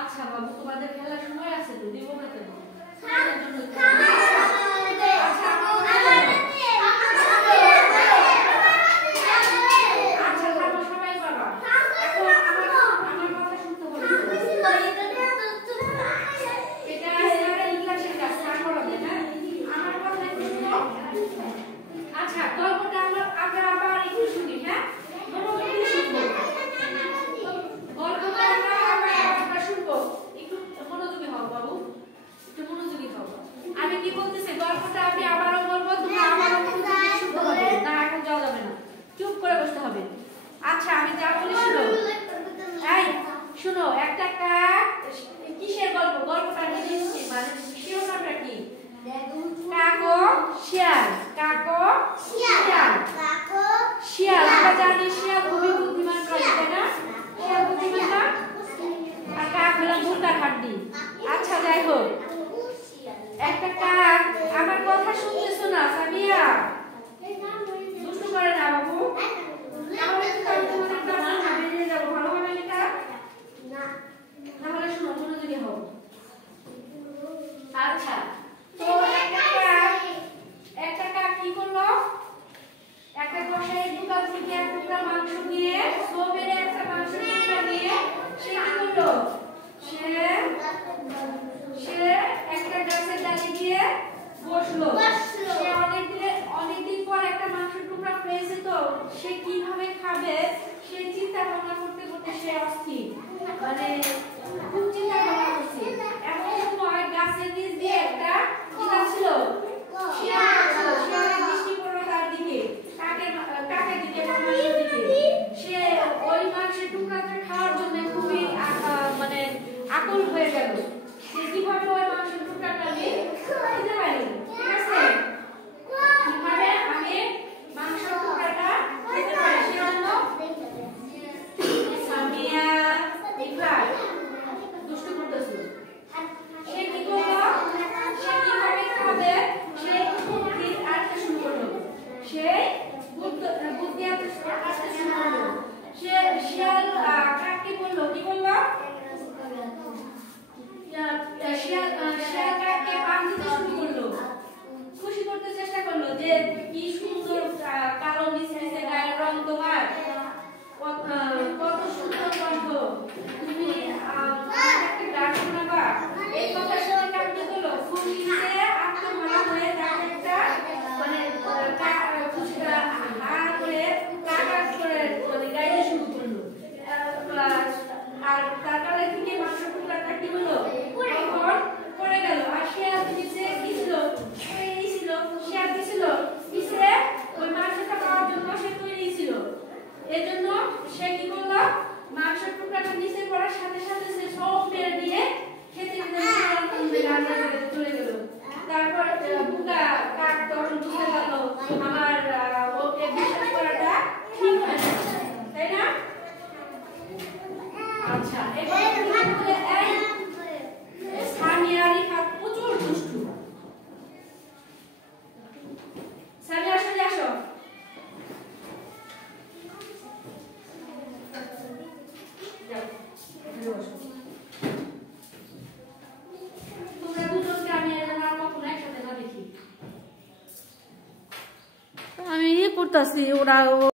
আচ্ছা বাবু, তোমাদের খেলার সময় আছে তো, দিব না কেন? আচ্ছা আমি যা বলি শুনো। এই শুনো, একটা কাক কিসের গল্প? গল্পটা নিশ্চিত মানে শিরোনামটা কি? কাক ও শিয়াল। কাক ও শিয়াল। শিয়াল আমরা জানি শিয়াল খুবই বুদ্ধিমান প্রাণী, তাই না? শিয়াল বুদ্ধিমান না? আর কাক হলো মুরগার হাড্ডি। আচ্ছা যাই হোক, একটা কাক, আমার কথা শুনতেছো না সামিয়া? দুষ্টু করে না বাবু। আচ্ছা, তো একটা কাক কি করলো? একটা কষাইয়ের দোকান থেকে এক টুকরা মাংস নিয়ে, সোবের একটা মাংস টুকরা নিয়ে সে কি করলো? সে একটা গাছের ডালে গিয়ে বসলো। সে অনেকদিন পর একটা মাংসের টুকরা পেয়েছে, তো সে কিভাবে খাবে সে চিন্তা ভাবনা করতে করতে সে অস্থির, মানে খুব চিন্তা ভাবনা করছে। এমন সময় গাছের নিচ দিয়ে একটা কি ছিল? শিয়াল ছিল। শিয়ালের দৃষ্টি পড়লো তার দিকে, কাকের দিকে, মাংসের দিকে। সে ওই মাংসের টুকরাটা খাওয়ার জন্য খুবই মানে আকুল হয়ে গেল। সে কিভাবে ওই মাংসের টুকরাটা নিয়ে খেতে পারে? ঠিক আছে, কিভাবে আমি মাংসের টুকরাটা খেতে পারি সেজন্য সামিয়া একবার দুষ্টু করতেছে। সে কি করলো? সে কিভাবে খাবে সে বুদ্ধি আনতে শুরু করলো। সে বুদ্ধি আনতে শুরু করলো। সে শিয়াল কাককে বললো, কি বললো? শিয়াল কাককে পান দিতে শুরু করলো, খুশি করতে চেষ্টা করলো যে কি সুন্দর কালো মিশমিশে গায়ের রং তোমার, কত সুন্দর কণ্ঠ, তুমি একটা গান শোনাবা। এই কথা শুনে কাক কি করলো? খুশিতে আত্মহারা হয়ে তাকে একটা মানে হা করে কাক করে মানে গাইতে শুরু করলো। আর তার গালে থেকে মাংস টুকরাটা কি হলো? তখন পড়ে গেল। আর শিয়াল নিচে কি ছিল? তৈরি ছিল। শিয়াল কি ছিল? নিচে ওই মাংসটা পাওয়ার জন্য সে তৈরি ছিল। এজন্য সে কি করলো? মাংসের টুকরাটা নিচে পড়ার সাথে সাথে সে সব মেরে দিয়ে খেতে চলে গেল। তারপর বুকা কাক তখন বুঝতে পারলো আমার ওকে বিশ্বাস করাটা ঠিক হয় না, তাই না? আচ্ছা, এবার এই সামিয়া রিফা প্রচুর দুষ্টু। সামিয়া আসলে আসো। তোমরা দুজনকে আমি আর কখনো একসাথে না দেখি। আমি করতেছি ওরা